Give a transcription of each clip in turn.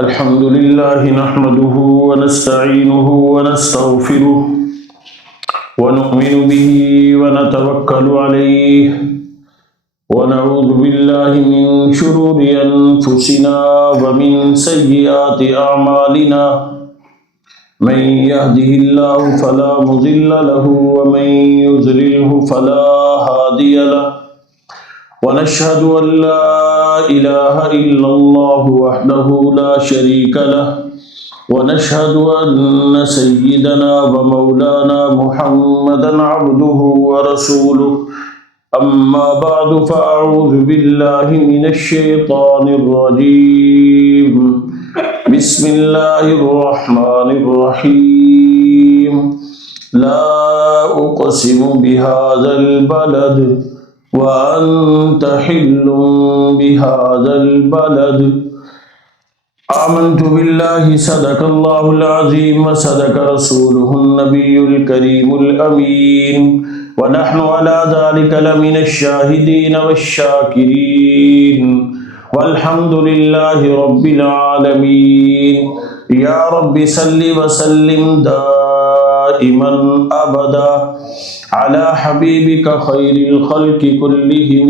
الحمد لله نحمده ونستعينه ونستغفره ونؤمن به ونتوكل عليه ونعوذ بالله من شرور أنفسنا ومن سيئات أعمالنا من يهده الله فلا مضل له ومن يضلله فلا هادي له ونشهد أن لا إله إلا الله وحده لا شريك له ونشهد أن سيدنا ومولانا محمدا عبده ورسوله أما بعد فأعوذ بالله من الشيطان الرجيم بسم الله الرحمن الرحيم لا أقسم بهذا البلد وأنت حل بهذا البلد آمنت بالله صدق الله العظيم وصدق رسوله النبي الكريم الأمين ونحن على ذلك لمن الشاهدين والشاكرين والحمد لله رب العالمين يا رب صل وسلم دائما أبدا على حبیبک خیر الخلق کلہم.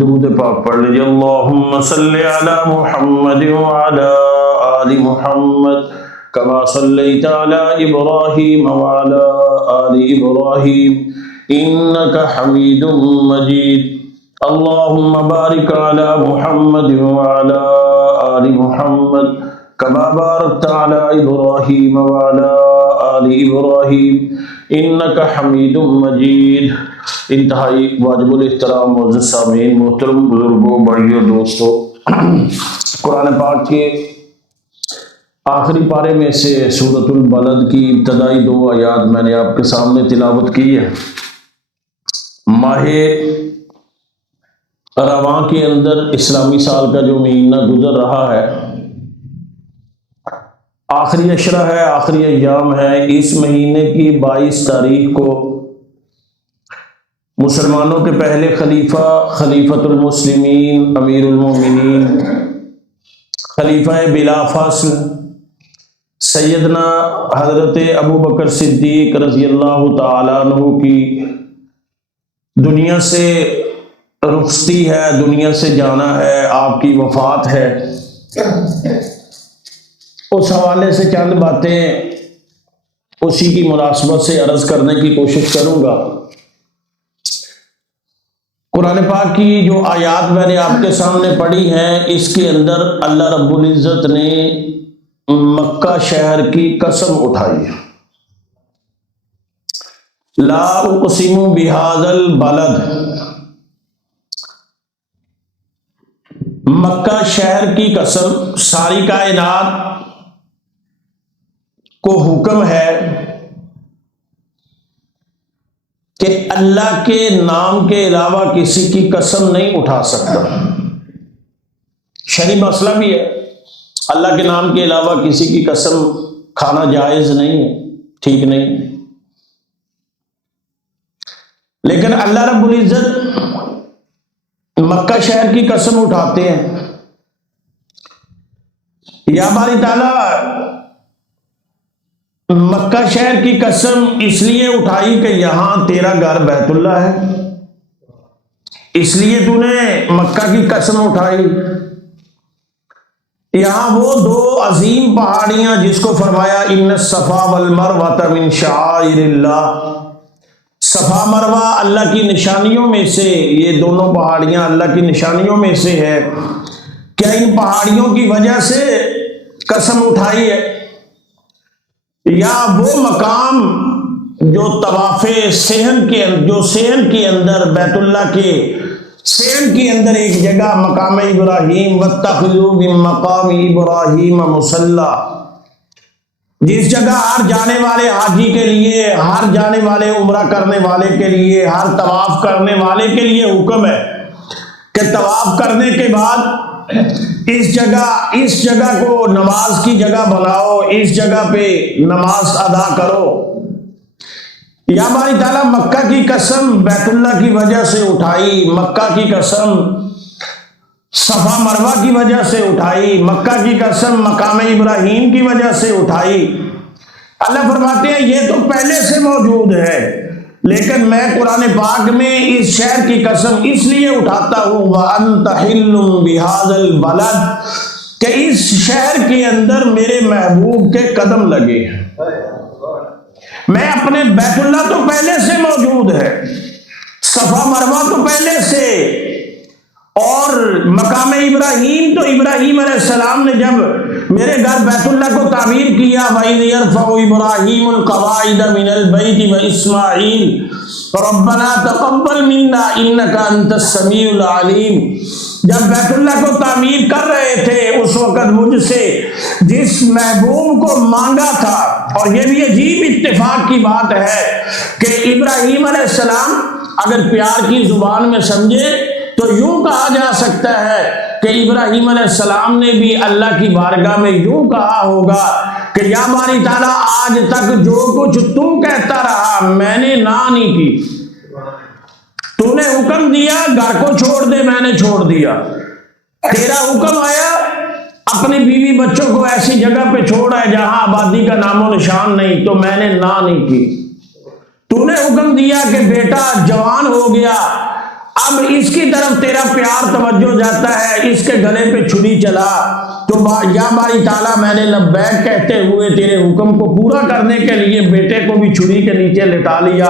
درود پاک پڑھ لیجیے. اللہم صلی علی محمد وعلی آل محمد کما صلیت علی ابراہیم وعلی آل ابراہیم انک حمید مجید. اللہم بارک علی محمد وعلی آل محمد کما بارکت علی ابراہیم وعلی آل ابراہیم انک حمید مجید. انتہائی واجب الاحترام معزز سامعین، محترم بزرگوں، بڑیوں، دوستوں، قرآن پاک کے آخری پارے میں سے سورۃ البلد کی ابتدائی 2 آیات میں نے آپ کے سامنے تلاوت کی ہے. ماہ رواں کے اندر اسلامی سال کا جو مہینہ گزر رہا ہے، آخری عشرہ ہے، آخری ایام ہے. اس مہینے کی 22 تاریخ کو مسلمانوں کے پہلے خلیفہ، خلیفۃ المسلمین، امیر المومنین، خلیفہ بلا فاصل سیدنا حضرت ابوبکر صدیق رضی اللہ تعالیٰ عنہ کی دنیا سے رخصتی ہے، دنیا سے جانا ہے، آپ کی وفات ہے. اس حوالے سے چند باتیں اسی کی مناسبت سے عرض کرنے کی کوشش کروں گا. قرآن پاک کی جو آیات میں نے آپ کے سامنے پڑھی ہیں، اس کے اندر اللہ رب العزت نے مکہ شہر کی قسم اٹھائی ہے. لا اقسم بہذا البلد، مکہ شہر کی قسم. ساری کائنات کو حکم ہے کہ اللہ کے نام کے علاوہ کسی کی قسم نہیں اٹھا سکتا. شرعی مسئلہ بھی ہے، اللہ کے نام کے علاوہ کسی کی قسم کھانا جائز نہیں ہے، ٹھیک نہیں. لیکن اللہ رب العزت مکہ شہر کی قسم اٹھاتے ہیں. یا باری تعالیٰ مکہ شہر کی قسم اس لیے اٹھائی کہ یہاں تیرا گھر بیت اللہ ہے، اس لیے تو نے مکہ کی قسم اٹھائی. یہاں وہ 2 عظیم پہاڑیاں جس کو فرمایا ان الصفا والمروہ من شعائر اللہ، صفا مروہ اللہ کی نشانیوں میں سے، یہ دونوں پہاڑیاں اللہ کی نشانیوں میں سے ہے. کیا ان پہاڑیوں کی وجہ سے قسم اٹھائی ہے؟ یا وہ مقام جو طواف صحن کے اندر بیت اللہ کے صحن کے اندر ایک جگہ مقام ابراہیم واتخذوا من مقام ابراہیم مصلی، جس جگہ ہر جانے والے حاجی کے لیے، ہر جانے والے عمرہ کرنے والے کے لیے، ہر طواف کرنے والے کے لیے حکم ہے کہ طواف کرنے کے بعد اس جگہ کو نماز کی جگہ بناؤ، اس جگہ پہ نماز ادا کرو. یا باری تعالیٰ مکہ کی قسم بیت اللہ کی وجہ سے اٹھائی. مکہ کی قسم صفا مروہ کی وجہ سے اٹھائی، مکہ کی قسم مقام ابراہیم کی وجہ سے اٹھائی۔ اللہ فرماتے ہیں یہ تو پہلے سے موجود ہے، لیکن میں قرآن پاک میں اس شہر کی قسم اس لیے اٹھاتا ہوں وَأَنْتَ حِلٌّ بِهَذَا الْبَلَدِ کہ اس شہر کے اندر میرے محبوب کے قدم لگے ہیں۔ میں اپنے بیت اللہ تو پہلے سے موجود ہے، صفا مروہ تو پہلے سے، اور مقام ابراہیم تو ابراہیم علیہ السلام نے جب میرے گھر بیت اللہ کو تعمیر کیا وَإِذْ يَرْفَعُ إِبْرَاهِيمُ الْقَوَاعِدَ مِنَ الْبَيْتِ وَإِسْمَاعِيلُ رَبَّنَا تَقَبَّلْ مِنَّا إِنَّكَ أَنْتَ السَّمِيعُ الْعَلِيمُ۔ جب بیت اللہ کو تعمیر کر رہے تھے اس وقت مجھ سے جس محبوب کو مانگا تھا، اور یہ بھی عجیب اتفاق کی بات ہے کہ ابراہیم علیہ السلام اگر پیار کی زبان میں سمجھے تو یوں کہا جا سکتا ہے کہ ابراہیم علیہ السلام نے بھی اللہ کی بارگاہ میں یوں کہا ہوگا کہ یا باری تعالیٰ آج تک جو کچھ تو کہتا رہا میں نے نہ نہیں کی، تو نے حکم دیا گھر کو چھوڑ دے میں نے چھوڑ دیا، تیرا حکم آیا اپنی بیوی بچوں کو ایسی جگہ پہ چھوڑا ہے جہاں آبادی کا نام و نشان نہیں، تو میں نے نہ نہیں کی، تو نے حکم دیا کہ بیٹا جوان ہو گیا اب اس کی طرف تیرا پیار توجہ جاتا ہے، اس کے گلے پہ چھری چلا، تو یا باری تعالیٰ میں نے لبیک کہتے ہوئے تیرے حکم کو پورا کرنے کے لیے بیٹے کو بھی چھری کے نیچے لٹا لیا۔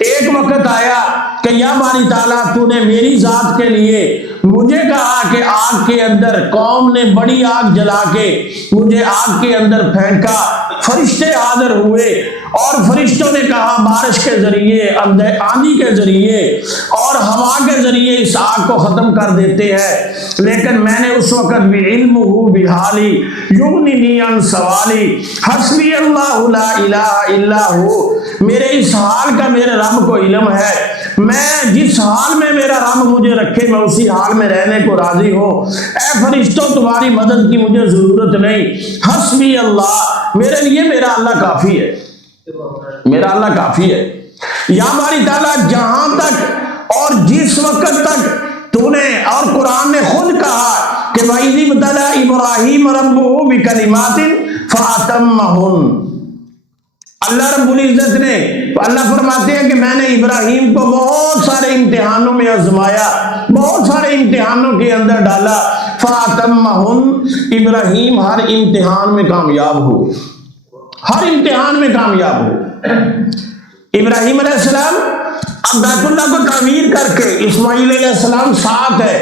ایک وقت آیا کہ یا باری تعالیٰ تو نے میری ذات کے لیے مجھے کہا کہ آگ کے اندر، قوم نے بڑی آگ جلا کے مجھے آگ کے اندر پھینکا، فرشتے حاضر ہوئے اور فرشتوں نے کہا بارش کے ذریعے، آندھی کے ذریعے اور ہوا کے ذریعے اس آگ کو ختم کر دیتے ہیں، لیکن میں نے اس وقت بھی علمہ بحالی یغنینی عن سوالی حسبی اللہ لا الہ الا ہو، میرے اس حال کا میرے رب کو علم ہے، میں جس حال میں میرا رب مجھے رکھے میں اسی حال میں رہنے کو راضی ہوں، اے فرشتوں تمہاری مدد کی مجھے ضرورت نہیں، حسبی اللہ، میرے لیے میرا اللہ کافی ہے، میرا اللہ کافی ہے۔ یا باری تعالیٰ جہاں تک اور جس وقت تک تو نے، اور قرآن نے خود کہا کہ وَإِذِ ابْتَلَىٰ إِبْرَاهِيمَ رَبُّهُ بِكَلِمَاتٍ فَأَتَمَّهُنَّ، اللہ رب العزت نے، اللہ فرماتے ہیں کہ میں نے ابراہیم کو بہت سارے امتحانوں میں آزمایا، بہت سارے امتحانوں کے اندر ڈالا، فَأَتَمَّهُنَّ، ابراہیم ہر امتحان میں کامیاب ہو، ہر امتحان میں کامیاب ہو۔ ابراہیم علیہ السلام اب بیت اللہ کو تعمیر کر کے، اسماعیل علیہ السلام ساتھ ہے،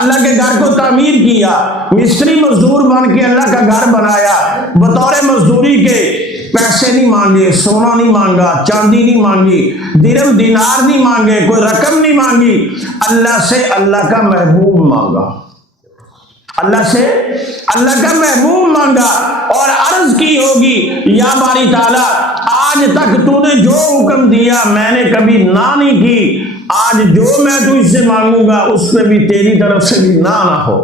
اللہ کے گھر کو تعمیر کیا، مستری مزدور بن کے اللہ کا گھر بنایا، بطور مزدوری کے پیسے نہیں مانگے، سونا نہیں مانگا، چاندی نہیں مانگی، درہم دینار نہیں مانگے، کوئی رقم نہیں مانگی، اللہ سے اللہ کا محبوب مانگا، اللہ سے اللہ کا محبوب مانگا، اور عرض کی ہوگی یا باری تعالیٰ آج تک تو نے جو حکم دیا میں نے کبھی نہ نہیں کی، آج جو میں تو اس سے مانگوں گا اس پہ بھی تیری طرف سے بھی نہ ہو،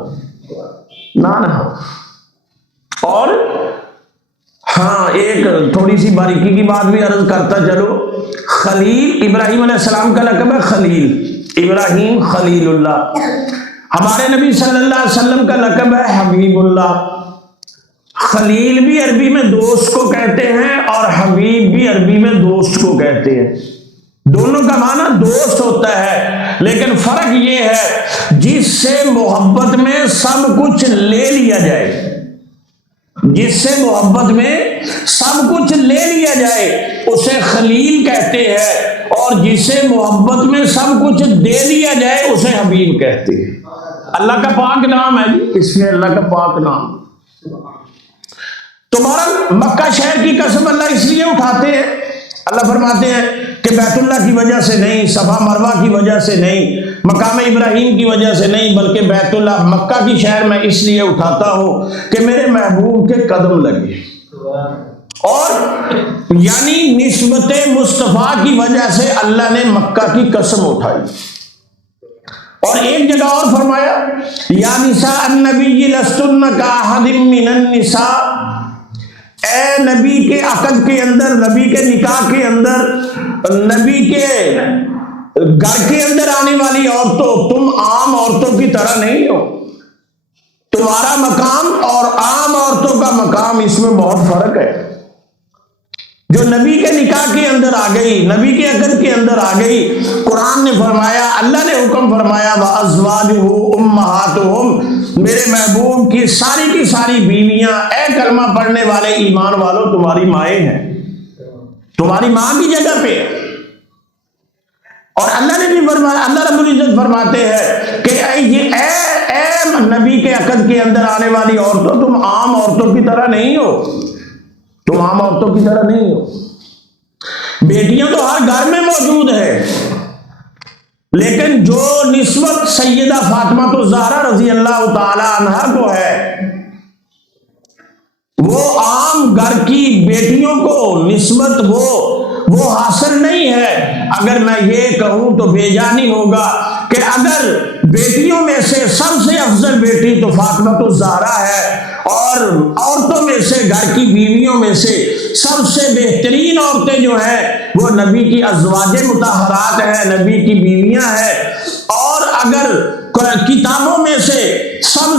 نہ ہو۔ اور ہاں ایک تھوڑی سی باریکی کی بات بھی عرض کرتا چلو، خلیل ابراہیم علیہ السلام کا لقب ہے خلیل، ابراہیم خلیل اللہ، ہمارے نبی صلی اللہ علیہ وسلم کا لقب ہے حبیب اللہ۔ خلیل بھی عربی میں دوست کو کہتے ہیں اور حبیب بھی عربی میں دوست کو کہتے ہیں، دونوں کا معنی دوست ہوتا ہے، لیکن فرق یہ ہے جس سے محبت میں سب کچھ لے لیا جائے، جس سے محبت میں سب کچھ لے لیا جائے اسے خلیل کہتے ہیں، اور جسے محبت میں سب کچھ دے دیا جائے اسے حبیب کہتے ہیں۔ اللہ کا پاک نام ہے جی، اس میں اللہ کا پاک نام۔ تمہارا مکہ شہر کی قسم اللہ اس لیے اٹھاتے ہیں، اللہ فرماتے ہیں کہ بیت اللہ کی وجہ سے نہیں، صفا مروہ کی وجہ سے نہیں، مقام ابراہیم کی وجہ سے نہیں، بلکہ بیت اللہ مکہ کی شہر میں اس لیے اٹھاتا ہوں کہ میرے محبوب کے قدم لگے، اور یعنی نسبت مصطفیٰ کی وجہ سے اللہ نے مکہ کی قسم اٹھائی۔ اور ایک جگہ اور فرمایا یا نساء النبی لستن کاحد من النساء، اے نبی کے عقد کے اندر، نبی کے نکاح کے اندر، نبی کے گھر کے اندر آنے والی عورتوں، تم عام عورتوں کی طرح نہیں ہو، تمہارا مقام اور عام عورتوں کا مقام اس میں بہت فرق ہے۔ جو نبی کے نکاح کے اندر آ گئی، نبی کے عقد کے اندر آ گئی، قرآن نے فرمایا، اللہ نے حکم فرمایا وَأَزْوَاجُهُ أُمَّهَاتُهُمْ، میرے محبوب کی ساری بیویاں، اے کلمہ پڑھنے والے ایمان والو، تمہاری مائیں ہیں، تمہاری ماں کی جگہ پہ۔ اور اللہ نے بھی فرمایا، اللہ رب العزت فرماتے ہیں کہ اے نبی کے عقد کے اندر آنے والی عورتوں، تم عام عورتوں کی طرح نہیں ہو، تم عام عورتوں کی طرح نہیں ہو۔ بیٹیاں تو ہر گھر میں موجود ہے، لیکن جو نسبت سیدہ فاطمہ الزہرا رضی اللہ تعالی عنہا کو ہے، وہ عام گھر کی بیٹیوں کو نسبت وہ حاصل نہیں ہے۔ اگر میں یہ کہوں تو بے جانی ہوگا کہ اگر بیٹیوں میں سے سب سے افضل بیٹی تو فاطمہ الزہرا ہے، اور عورتوں میں سے، گھر کی بیویوں میں سے سب سے بہترین عورتیں جو ہیں وہ نبی کی ازواج مطہرات ہیں، نبی کی بیویاں ہیں۔ اور اگر کتابوں میں سے سب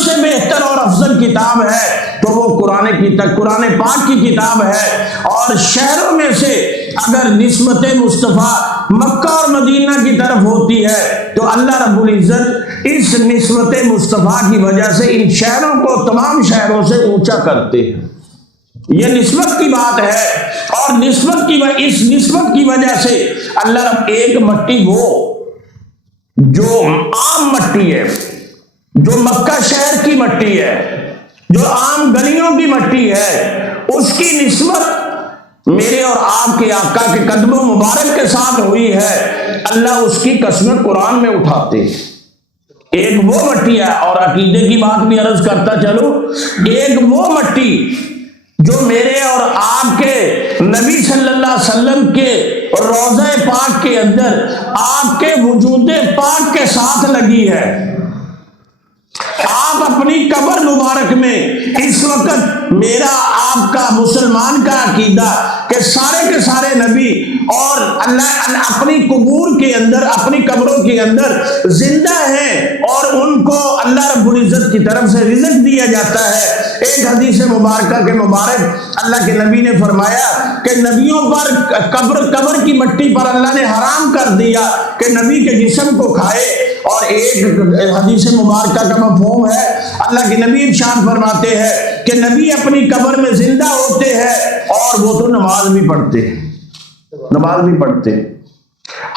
سے بہتر اور افضل کتاب ہے تو وہ قرآن پاک کی کتاب ہے۔ اور شہروں میں سے اگر نسبت مصطفیٰ مکہ اور مدینہ کی طرف ہوتی ہے تو اللہ رب العزت اس نسبت مصطفیٰ کی وجہ سے ان شہروں کو تمام شہروں سے اونچا کرتے ہیں۔ یہ نسبت کی بات ہے، اور اس نسبت کی وجہ سے اللہ رب ایک مٹی وہ جو عام مٹی ہے، جو مکہ شہر کی مٹی ہے، جو عام گلیوں کی مٹی ہے، اس کی نسبت میرے اور آپ کے آقا کے قدموں مبارک کے ساتھ ہوئی ہے۔ اللہ اس کی قسمیں قرآن میں اٹھاتے ہیں۔ ایک وہ مٹی ہے، اور عقیدے کی بات بھی عرض کرتا چلوں، ایک وہ مٹی جو میرے اور آپ کے نبی صلی اللہ علیہ وسلم کے روضہ پاک کے اندر آپ کے وجود پاک کے ساتھ لگی ہے۔ آپ اپنی قبر مبارک میں اس وقت میرا آپ کا مسلمان کا عقیدہ کہ سارے کے سارے نبی اور اللہ اپنی قبور کے اندر، اپنی قبروں کے اندر زندہ ہیں، اور ان کو اللہ رب العزت کی طرف سے رزق دیا جاتا ہے۔ ایک حدیث مبارکہ کے مبارک اللہ کے نبی نے فرمایا کہ نبیوں پر قبر کی مٹی پر اللہ نے حرام کر دیا کہ نبی کے جسم کو کھائے۔ اور ایک حدیث مبارکہ کا مفہوم ہے، اللہ کے نبی ارشاد فرماتے ہیں کہ نبی اپنی قبر میں زندہ ہوتے ہیں اور وہ تو نماز بھی پڑھتے ہیں، نماز بھی پڑھتے ہیں۔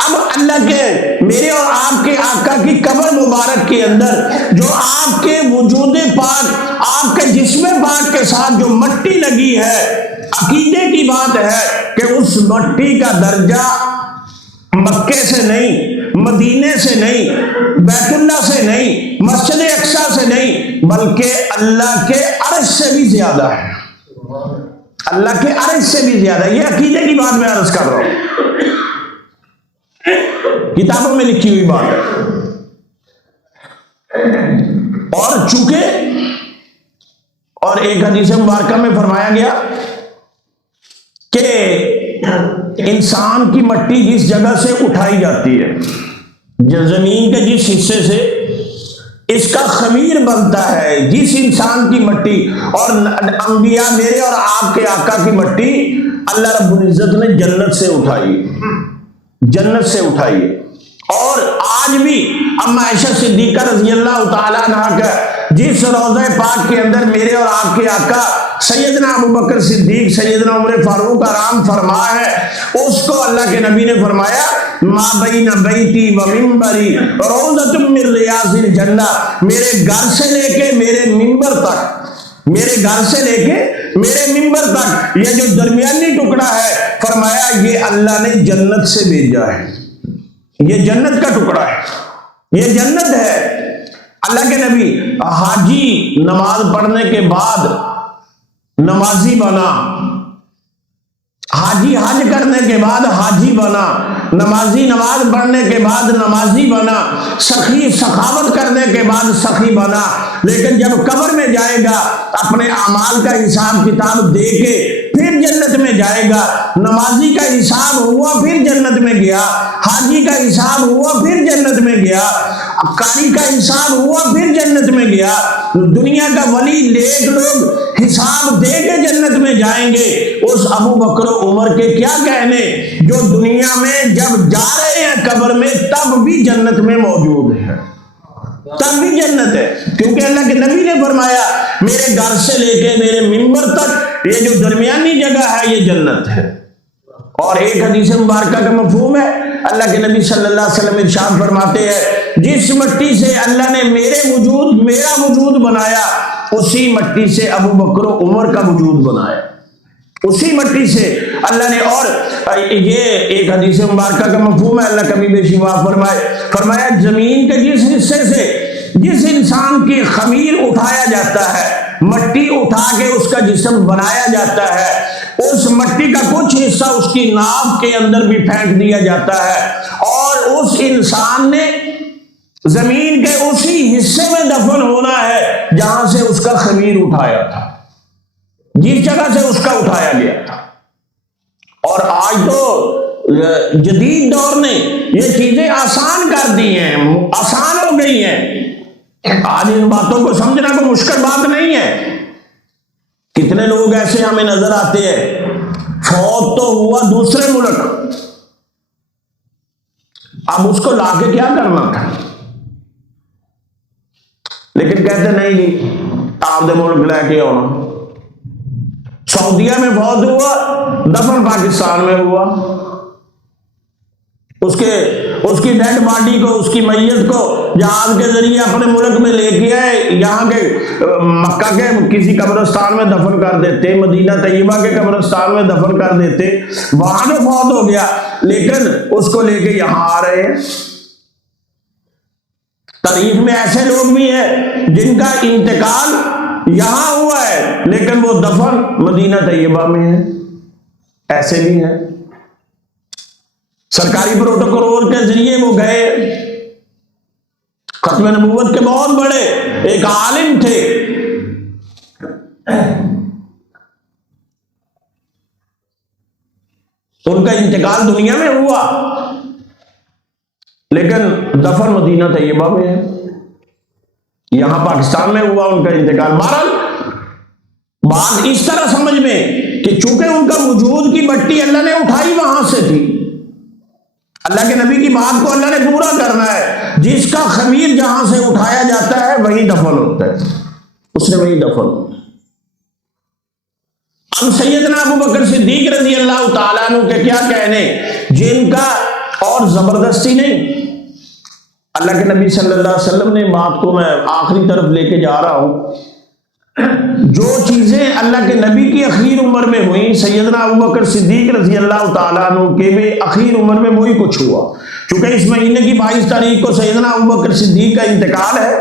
اب اللہ کے میرے اور آپ کے آقا کی قبر مبارک کے اندر جو آپ کے وجود پاک، آپ کے جسم پاک کے ساتھ جو مٹی لگی ہے، عقیدے کی بات ہے کہ اس مٹی کا درجہ مکے سے نہیں، مدینے سے نہیں، بیت اللہ سے نہیں، مسجد اقصی سے نہیں، بلکہ اللہ کے عرش سے بھی زیادہ ہے، اللہ کے عرش سے بھی زیادہ ہے۔ یہ عقیدے کی بات میں عرض کر رہا ہوں، کتابوں میں لکھی ہوئی بات ہے۔ اور چونکہ اور ایک حدیث مبارکہ میں فرمایا گیا کہ انسان کی مٹی جس جگہ سے اٹھائی جاتی ہے، زمین کے جس حصے سے اس کا خمیر بنتا ہے، جس انسان کی مٹی، اور انبیاء میرے اور آپ کے آقا کی مٹی اللہ رب العزت نے جنت سے اٹھائی، جنت سے اٹھائی۔ اور آج بھی اما عائشہ صدیقہ رضی اللہ تعالیٰ عنہ کا جس روضہ پاک کے اندر میرے اور آپ کے آقا سیدنا ابوبکر صدیق، سیدنا عمر فاروق آرام فرما ہے، اس کو اللہ کے نبی نے فرمایا ما بین بیتی و منبری روضۃ من ریاض الجنہ، میرے گھر سے لے کے میرے منبر تک، میرے گھر سے لے کے میرے منبر تک یہ جو درمیانی ٹکڑا ہے، فرمایا یہ اللہ نے جنت سے بھیجا ہے، یہ جنت کا ٹکڑا ہے، یہ جنت ہے۔ اللہ کے نبی حاجی نماز پڑھنے کے بعد نمازی بنا، حاجی حج کرنے کے بعد حاجی بنا، نمازی نماز پڑھنے کے بعد نمازی بنا، سخی سخاوت کرنے کے بعد سخی بنا، لیکن جب قبر میں جائے گا اپنے اعمال کا حساب کتاب دے کے پھر جنت میں جائے گا۔ نمازی کا حساب ہوا پھر جنت میں گیا، حاجی کا حساب ہوا پھر جنت میں گیا، قاری کا حساب ہوا پھر جنت میں گیا۔ دنیا کا ولی نیک لوگ حساب دے کے جنت میں جائیں گے، اس ابو بکر و عمر کے کیا کہنے جو دنیا میں جب جا رہے ہیں قبر میں تب بھی جنت میں موجود ہیں، تب بھی جنت ہے، کیونکہ اللہ کے نبی نے فرمایا میرے گھر سے لے کے میرے منبر تک یہ جو درمیانی جگہ ہے یہ جنت ہے۔ اور ایک حدیث مبارکہ کا مفہوم ہے، اللہ کے نبی صلی اللہ علیہ وسلم ارشاد فرماتے ہیں جس مٹی سے اللہ نے میرا وجود بنایا اسی مٹی سے ابو بکر و عمر کا وجود بنایا، اسی مٹی سے اللہ نے۔ اور یہ ایک حدیث مبارکہ کا مفہوم ہے، اللہ کبھی بے شفا فرمایا زمین کے جس حصے سے جس انسان کی خمیر اٹھایا جاتا ہے، مٹی اٹھا کے اس کا جسم بنایا جاتا ہے، اس مٹی کا کچھ حصہ اس کی ناف کے اندر بھی پھینک دیا جاتا ہے، اور اس انسان نے زمین کے اسی حصے میں دفن ہونا ہے جہاں سے اس کا خمیر اٹھایا تھا، جس جگہ سے اس کا اٹھایا گیا تھا۔ اور آج تو جدید دور نے یہ چیزیں آسان کر دی ہیں، آسان ہو گئی ہیں، آج ان باتوں کو سمجھنا کوئی مشکل بات نہیں ہے۔ کتنے لوگ ایسے ہمیں نظر آتے ہیں فوت تو ہوا دوسرے ملک، اب اس کو لا کے کیا کرنا تھا، لیکن کہتے نہیں جی آپ دے ملک لے کے آنا۔ سعودیہ میں فوت ہوا، دفن پاکستان میں ہوا، اس کی ڈیڈ باڈی کو، اس کی میت کو جہاز کے ذریعے اپنے ملک میں لے کے آئے، یہاں کے مکہ کے کسی قبرستان میں دفن کر دیتے، مدینہ طیبہ کے قبرستان میں دفن کر دیتے، وہاں جو فوت ہو گیا لیکن اس کو لے کے یہاں آ رہے ہیں۔ تاریخ میں ایسے لوگ بھی ہیں جن کا انتقال یہاں ہوا ہے لیکن وہ دفن مدینہ طیبہ میں ہے، ایسے بھی ہیں۔ سرکاری پروٹوکول کے ذریعے وہ گئے، ختم نبوت کے بہت بڑے ایک عالم تھے، ان کا انتقال دنیا میں ہوا لیکن دفن مدینہ طیبہ میں ہے، یہاں پاکستان میں ہوا ان کا انتقال۔ بہرحال بات اس طرح سمجھ میں کہ چونکہ ان کا وجود کی مٹی اللہ نے اٹھائی وہاں سے تھی، اللہ کے نبی کی بات کو اللہ نے پورا کرنا ہے، جس کا خمیر جہاں سے اٹھایا جاتا ہے وہی دفن ہوتا ہے، اس نے وہی دفن۔ اب سیدنا ابو بکر صدیق رضی اللہ تعالیٰ عنہ کے کیا کہنے جن کا اور زبردستی نہیں۔ اللہ کے نبی صلی اللہ علیہ وسلم نے بات کو میں آخری طرف لے کے جا رہا ہوں، جو چیزیں اللہ کے نبی کی اخیر عمر میں ہوئیں، سیدنا ابو بکر صدیق رضی اللہ تعالیٰ عنہ کے بھی اخیر عمر میں وہی کچھ ہوا۔ چونکہ اس مہینے کی 22 تاریخ کو سیدنا ابو بکر صدیق کا انتقال ہے،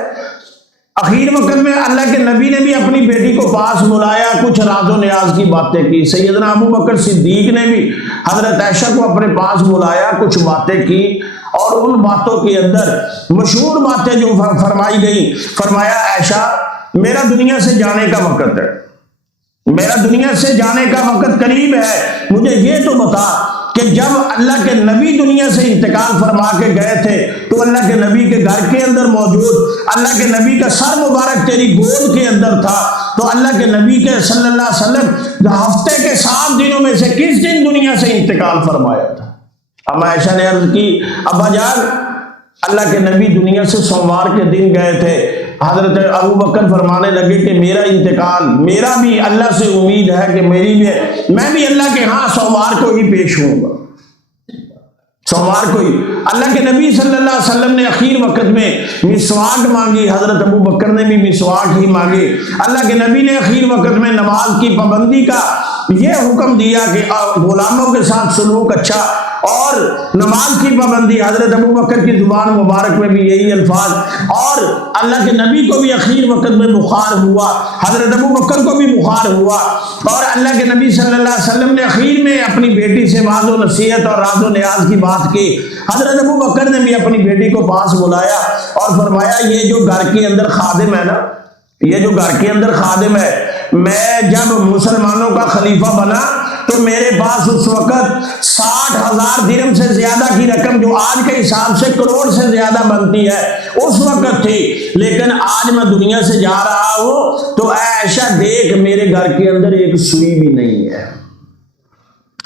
اخیر وقت میں اللہ کے نبی نے بھی اپنی بیٹی کو پاس بلایا، کچھ راز و نیاز کی باتیں کی۔ سیدنا ابو بکر صدیق نے بھی حضرت عائشہ کو اپنے پاس بلایا، کچھ باتیں کی، اور ان باتوں کے اندر مشہور باتیں جو فرمائی گئی، فرمایا عائشہ میرا دنیا سے جانے کا وقت ہے، میرا دنیا سے جانے کا وقت قریب ہے، مجھے یہ تو بتا کہ جب اللہ کے نبی دنیا سے انتقال فرما کے گئے تھے تو اللہ کے نبی کے گھر کے اندر موجود اللہ کے نبی کا سر مبارک تیری گود کے اندر تھا، تو اللہ کے نبی کے صلی اللہ علیہ وسلم ہفتے کے 7 دنوں میں سے کس دن دنیا سے انتقال فرمایا تھا؟ اب عائشہ نے عرض کی ابا جان اللہ کے نبی دنیا سے سوموار کے دن گئے تھے۔ حضرت ابو بکر فرمانے لگے کہ میرا انتقال، میرا بھی اللہ سے امید ہے کہ میں بھی اللہ کے ہاں سوموار کو ہی پیش ہوں گا، سوموار کو ہی۔ اللہ کے نبی صلی اللہ علیہ وسلم نے اخیر وقت میں مسواک مانگی، حضرت ابو بکر نے بھی مسواک ہی مانگی۔ اللہ کے نبی نے اخیر وقت میں نماز کی پابندی کا یہ حکم دیا کہ غلاموں کے ساتھ سلوک اچھا اور نماز کی پابندی. حضرت ابو بکر کی زبان مبارک میں بھی یہی الفاظ. اور اللہ کے نبی کو بھی اخیر وقت میں بخار ہوا, حضرت ابو بکر کو بھی بخار ہوا, اور اللہ کے نبی صلی اللہ علیہ وسلم نے اخیر میں اپنی بیٹی سے واضح و نصیحت اور راز و نیاز کی بات کی. حضرت ابو بکر نے بھی اپنی بیٹی کو پاس بلایا اور فرمایا یہ جو گھر کے اندر خادم ہے نا, یہ جو گھر کے اندر خادم ہے, میں جب مسلمانوں کا خلیفہ بنا تو میرے پاس اس وقت 60,000 درہم سے زیادہ کی رقم, جو آج کے حساب سے کروڑ سے زیادہ بنتی ہے, اس وقت تھی. لیکن آج میں دنیا سے جا رہا ہوں تو اے عائشہ دیکھ میرے گھر کے اندر ایک سوئی بھی نہیں ہے.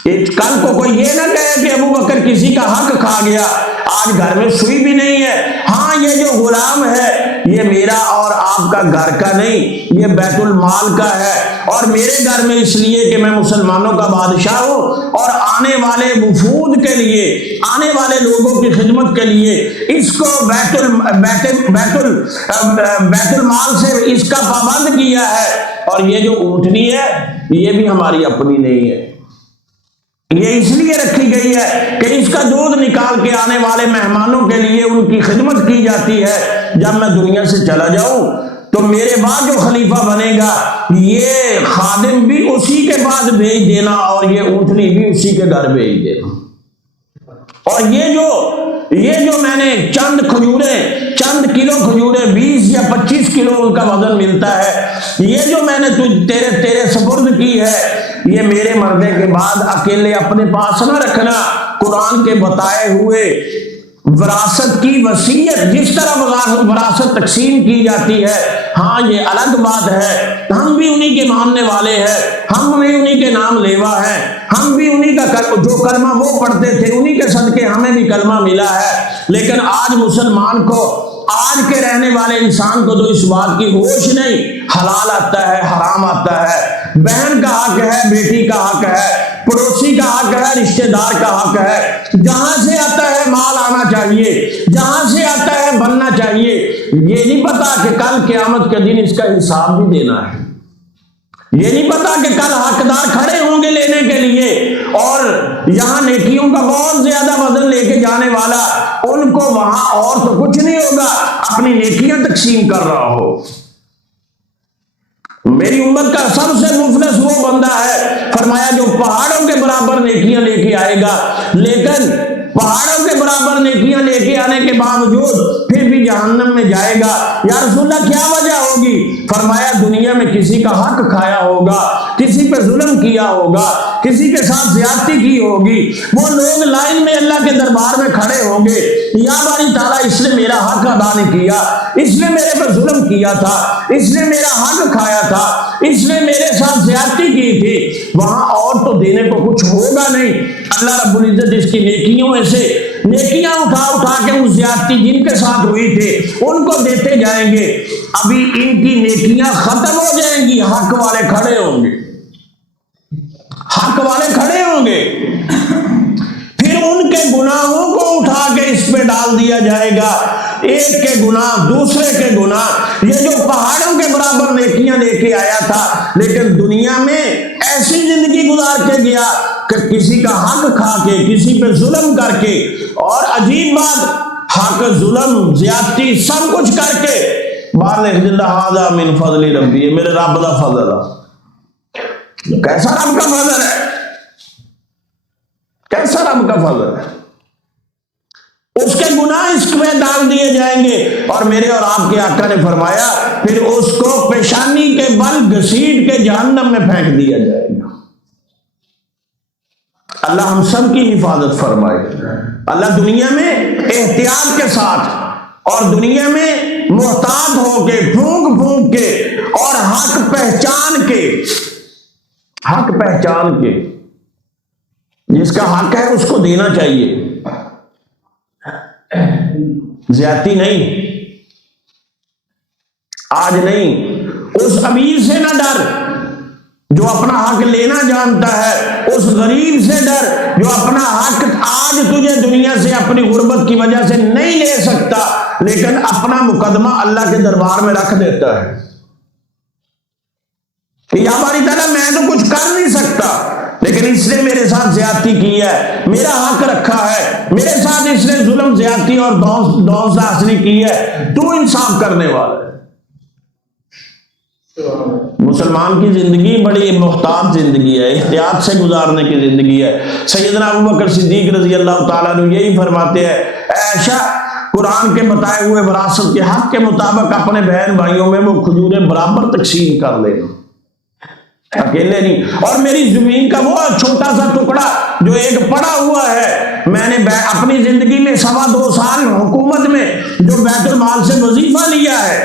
کل کو کوئی یہ نہ کہے کہ ابو بکر کسی کا حق کھا گیا, آج گھر میں سوئی بھی نہیں ہے. ہاں یہ جو غلام ہے یہ میرا اور آپ کا گھر کا نہیں, یہ بیت المال کا ہے, اور میرے گھر میں اس لیے کہ میں مسلمانوں کا بادشاہ ہوں, اور آنے والے وفود کے لیے, آنے والے لوگوں کی خدمت کے لیے اس کو بیت المال سے اس کا پابند کیا ہے. اور یہ جو اونٹنی ہے یہ بھی ہماری اپنی نہیں ہے, یہ اس لیے رکھی گئی ہے کہ اس کا دودھ نکال کے آنے والے مہمانوں کے لیے ان کی خدمت کی جاتی ہے. جب میں دنیا سے چلا جاؤں تو میرے بعد جو خلیفہ بنے گا یہ خادم بھی اسی کے پاس بھیج دینا, اور یہ اونٹنی بھی اسی کے گھر بھیج دینا. اور یہ جو میں نے چند کلو کھجوریں 20 یا 25 کلو ان کا وزن ملتا ہے, یہ جو میں نے تیرے سپرد کی ہے, یہ میرے مرنے کے بعد اکیلے اپنے پاس نہ رکھنا. قرآن کے بتائے ہوئے وراثت کی وصیت, جس طرح وراثت تقسیم کی جاتی ہے, ہاں یہ الگ بات ہے, ہم بھی انہی کے ماننے والے ہیں, ہم بھی انہی کے نام لیوا ہیں, ہم بھی انہی کا جو کلمہ وہ پڑھتے تھے انہی کے صدقے ہمیں بھی کلمہ ملا ہے. لیکن آج مسلمان کو, آج کے رہنے والے انسان کو تو اس بات کی ہوش نہیں. حلال آتا ہے, حرام آتا ہے, بہن کا حق ہے, بیٹی کا حق ہے, پڑوسی کا حق ہے, رشتہ دار کا حق ہے. جہاں سے آتا ہے مال آنا چاہیے, جہاں سے آتا ہے بننا چاہیے. یہ نہیں پتا کہ کل قیامت کے دن اس کا حساب بھی دینا ہے. یہ نہیں پتا کہ کل حقدار کھڑے ہوں گے لینے کے لیے, اور یہاں نیکیوں کا بہت زیادہ وزن لے کے جانے والا, ان کو وہاں اور تو کچھ نہیں ہوگا, اپنی نیکیاں تقسیم کر رہا ہو. میری امت کا سب سے مفلس وہ بندہ ہے, فرمایا جو پہاڑوں کے برابر نیکیاں لے کے آئے گا, لیکن پہاڑوں کے برابر نیکیاں لے کے آنے کے باوجود پھر بھی جہنم میں جائے گا. یا رسول اللہ کیا وجہ ہوگی؟ فرمایا دنیا میں کسی کا حق کھایا ہوگا, کسی پہ ظلم کیا ہوگا, کسی کے ساتھ زیادتی کی ہوگی. وہ لوگ لائن میں اللہ کے دربار میں کھڑے ہوں گے, یا باری تعالیٰ اس نے میرا حق ادا نہیں کیا, اس نے میرے پہ ظلم کیا تھا, اس نے میرا حق کھایا تھا, اس نے میرے ساتھ زیادتی کی تھی. وہاں اور تو دینے کو کچھ ہوگا نہیں. اللہ رب العزت اس کی نیکیوں میں سے نیکیاں اٹھا کے اس زیادتی جن کے ساتھ ہوئی تھی ان کو دیتے جائیں گے. ابھی ان کی نیکیاں ختم ہو جائیں گی, حق والے کھڑے ہوں گے, حق والے کھڑے ہوں گے. پھر ان کے گناہوں کو اٹھا کے اس پہ ڈال دیا جائے گا, ایک کے گناہ دوسرے کے گناہ. یہ جو پہاڑوں کے برابر نیکیاں لے کے آیا تھا, لیکن دنیا میں ایسی زندگی گزار کے گیا کہ کسی کا حق کھا کے, کسی پہ ظلم کر کے, اور عجیب بات حق ظلم زیادتی سب کچھ کر کے بعد ہذا من فضل ربی, یہ میرے رب کا فضل ہے. کیسا رب کا فضل ہے, کیسا رب کا فضل ہے. اس کے گناہ اس میں ڈال دیے جائیں گے, اور میرے اور آپ کے آقا نے فرمایا پھر اس کو پیشانی کے بل گھسیٹ کے جہنم میں پھینک دیا جائے گا. اللہ ہم سب کی حفاظت فرمائے. اللہ دنیا میں احتیاط کے ساتھ اور دنیا میں محتاط ہو کے, پھونک کے, اور حق پہچان کے جس کا حق ہے اس کو دینا چاہیے, زیادتی نہیں, آج نہیں. اس امیر سے نہ ڈر جو اپنا حق لینا جانتا ہے, اس غریب سے ڈر جو اپنا حق آج تجھے دنیا سے اپنی غربت کی وجہ سے نہیں لے سکتا, لیکن اپنا مقدمہ اللہ کے دربار میں رکھ دیتا ہے کہ یا باری تعالیٰ میں تو کچھ کر نہیں سکتا, سکتا، لیکن اس نے میرے ساتھ زیادتی کی ہے، میرا حق رکھا ہے، میرے ساتھ اس نے ظلم زیادتی اور دوز داشتگی کی ہے، تو انصاف کرنے والا ہے۔ مسلمان کی زندگی بڑی محتاط زندگی ہے، احتیاط سے گزارنے کی زندگی ہے۔ سیدنا ابوبکر صدیق رضی اللہ تعالیٰ عنہ یہی فرماتے ہیں، اے عائشہ، قرآن کے بتائے ہوئے وراثت کے حق کے مطابق اپنے بہن بھائیوں میں وہ کھجوریں برابر تقسیم کر لینا، اکیلے نہیں۔ اور میری زمین کا وہ چھوٹا سا ٹکڑا جو ایک پڑا ہوا ہے، میں نے اپنی زندگی میں 2.25 سال حکومت میں جو بیت المال سے وظیفہ لیا ہے،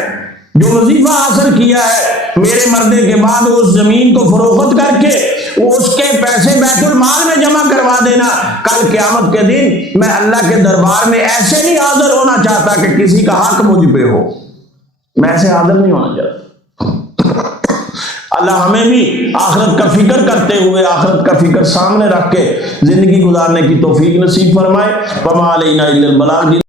جو وظیفہ حاصل کیا ہے، میرے مردے کے بعد اس زمین کو فروخت کر کے اس کے پیسے بیت المال میں جمع کروا دینا۔ کل قیامت کے دن میں اللہ کے دربار میں ایسے نہیں حاضر ہونا چاہتا کہ کسی کا حق مجھ پہ ہو، میں ایسے حاضر نہیں ہونا چاہتا۔ اللہ ہمیں بھی آخرت کا فکر کرتے ہوئے، آخرت کا فکر سامنے رکھ کے زندگی گزارنے کی توفیق نصیب فرمائے۔ وما علینا الا البلاغ۔